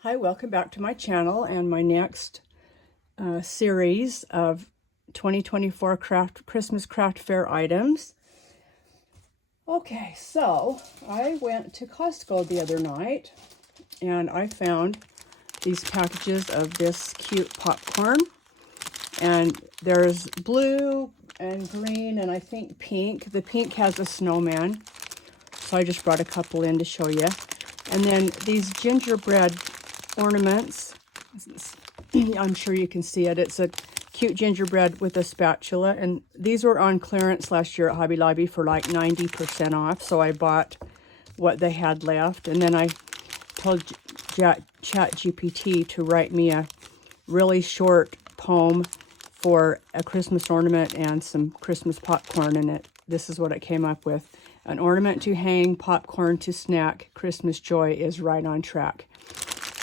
Hi, welcome back to my channel and my next series of 2024 Christmas craft fair items. Okay, so I went to Costco the other night and I found these packages of this cute popcorn, and there's blue and green and I think pink. The pink has a snowman, so I just brought a couple in to show you. And then these gingerbread ornaments. I'm sure you can see it. It's a cute gingerbread with a spatula, and these were on clearance last year at Hobby Lobby for like 90% off, so I bought what they had left. And then I told ChatGPT to write me a really short poem for a Christmas ornament and some Christmas popcorn, and this is what it came up with. An ornament to hang, popcorn to snack, Christmas joy is right on track.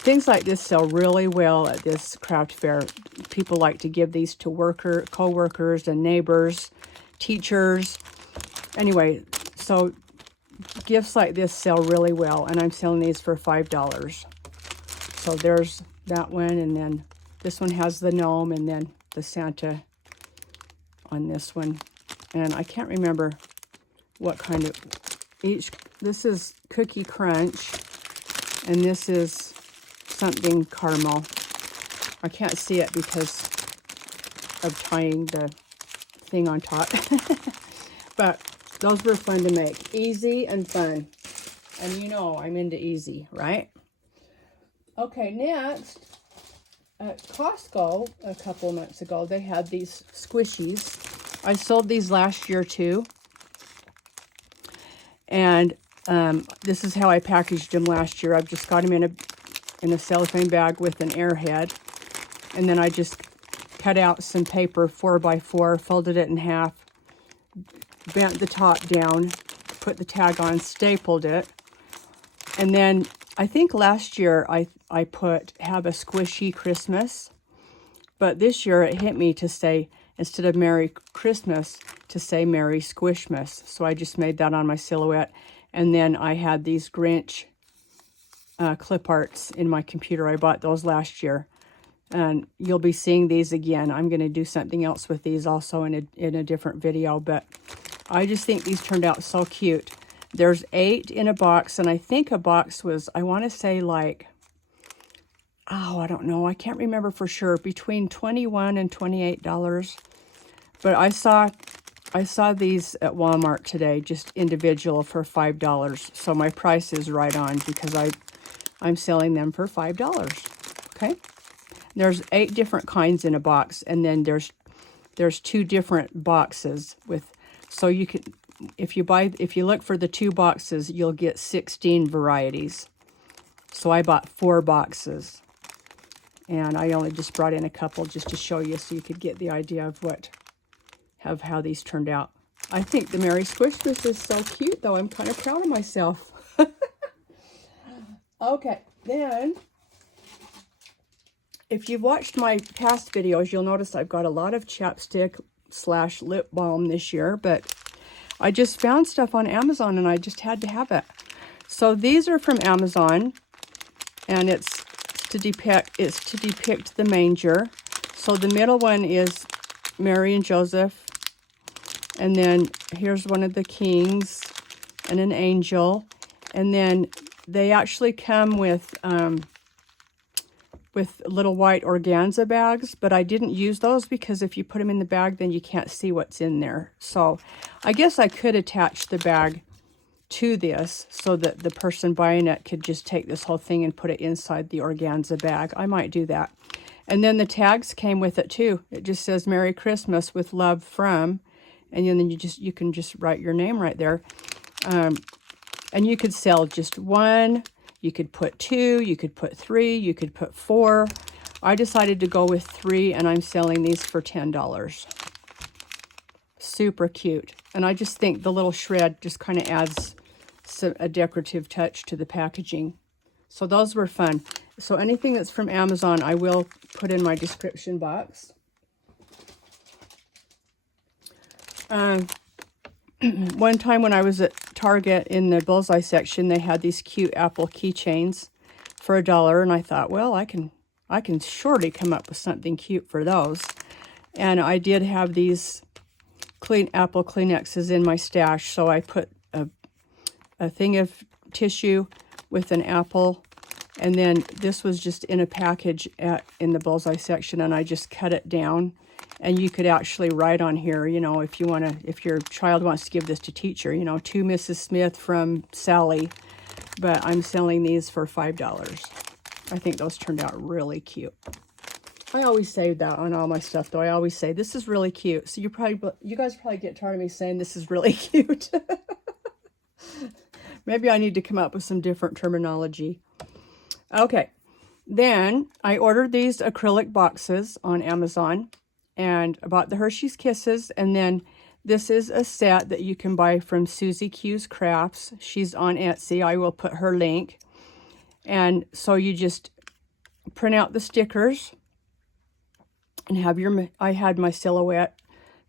Things like this sell really well at this craft fair. People like to give these to co-workers and neighbors, teachers. Anyway, so gifts like this sell really well, and I'm selling these for $5. So there's that one, and then this one has the gnome and then the Santa on this one. And I can't remember what kind of this is Cookie Crunch, and this is something caramel. I can't see it because of tying the thing on top. But those were fun to make. Easy and fun. And you know I'm into easy, right? Okay, next, at Costco a couple months ago, they had these Squishies. I sold these last year too. And this is how I packaged them last year. I've just got them in a cellophane bag with an airhead, and then I just cut out some paper 4x4, folded it in half, bent the top down, put the tag on, stapled it, and then I think last year I put have a squishy Christmas, but this year it hit me to say, instead of Merry Christmas, to say Merry Squishmas. So I just made that on my silhouette, and then I had these Grinch clip arts in my computer. I bought those last year, and you'll be seeing these again. I'm going to do something else with these also in a different video, but I just think these turned out so cute. There's 8 in a box, and I think a box was, I want to say like, oh, I don't know, I can't remember for sure, between $21 and $28. But I saw these at Walmart today, just individual, for $5. So my price is right on because I'm selling them for $5. Okay, there's 8 different kinds in a box, and then there's 2 different boxes with, so you can, if you look for the 2 boxes, you'll get 16 varieties. So I bought 4 boxes, and I only just brought in a couple just to show you so you could get the idea of how these turned out. I think the Merry Squishmas is so cute, though. I'm kind of proud of myself. Okay, then, if you've watched my past videos, you'll notice I've got a lot of chapstick / lip balm this year, but I just found stuff on Amazon and I just had to have it. So these are from Amazon, and it's to depict the manger. So the middle one is Mary and Joseph, and then here's one of the kings and an angel, and then they actually come with little white organza bags, but I didn't use those because if you put them in the bag, then you can't see what's in there. So I guess I could attach the bag to this so that the person buying it could just take this whole thing and put it inside the organza bag. I might do that. And then the tags came with it too. It just says Merry Christmas with love from, and then you can just write your name right there. And you could sell just 1, you could put 2, you could put 3, you could put 4. I decided to go with 3, and I'm selling these for $10. Super cute. And I just think the little shred just kind of adds a decorative touch to the packaging. So those were fun. So anything that's from Amazon, I will put in my description box. One time when I was at Target in the bullseye section, they had these cute apple keychains for $1, and I thought, well, I can surely come up with something cute for those. And I did have these apple Kleenexes in my stash, so I put a thing of tissue with an apple, and then this was just in a package in the bullseye section, and I just cut it down. And you could actually write on here, you know, if your child wants to give this to teacher, you know, to Mrs. Smith from Sally. But I'm selling these for $5. I think those turned out really cute. I always say that on all my stuff, though. I always say, this is really cute. So you guys probably get tired of me saying this is really cute. Maybe I need to come up with some different terminology. Okay. Then I ordered these acrylic boxes on Amazon. And I bought the Hershey's Kisses, and then this is a set that you can buy from SuzieQsCrafts. She's on Etsy. I will put her link. And so you just print out the stickers and have I had my Silhouette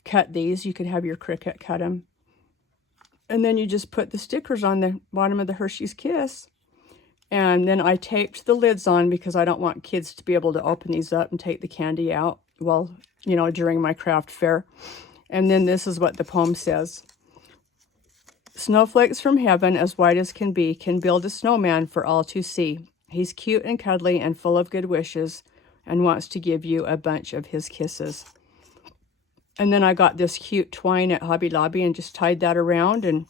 cut these. You could have your Cricut cut them. And then you just put the stickers on the bottom of the Hershey's Kiss. And then I taped the lids on because I don't want kids to be able to open these up and take the candy out. Well, you know, during my craft fair. And then this is what the poem says. Snowflakes from heaven, as white as can be, can build a snowman for all to see. He's cute and cuddly and full of good wishes and wants to give you a bunch of his kisses. And then I got this cute twine at Hobby Lobby and just tied that around, and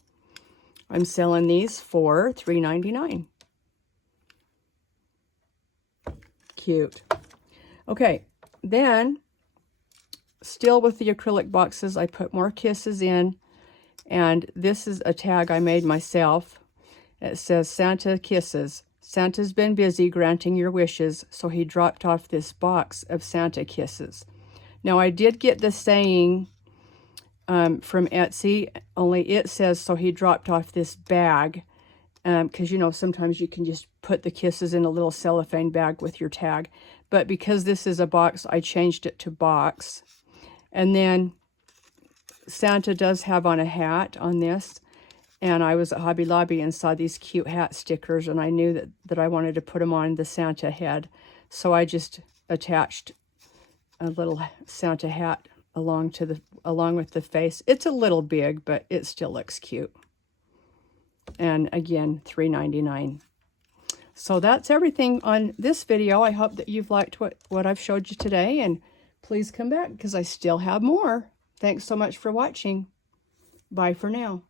I'm selling these for $3.99. Cute. Okay, then still with the acrylic boxes, I put more kisses in, and this is a tag I made myself. It says, Santa Kisses. Santa's been busy granting your wishes, so he dropped off this box of Santa Kisses. Now, I did get the saying from Etsy, only it says, so he dropped off this bag, because, you know, sometimes you can just put the kisses in a little cellophane bag with your tag. But because this is a box, I changed it to box. And then Santa does have on a hat on this. And I was at Hobby Lobby and saw these cute hat stickers, and I knew that I wanted to put them on the Santa head. So I just attached a little Santa hat along with the face. It's a little big, but it still looks cute. And again, $3.99. So that's everything on this video. I hope that you've liked what I've showed you today, and please come back because I still have more. Thanks so much for watching. Bye for now.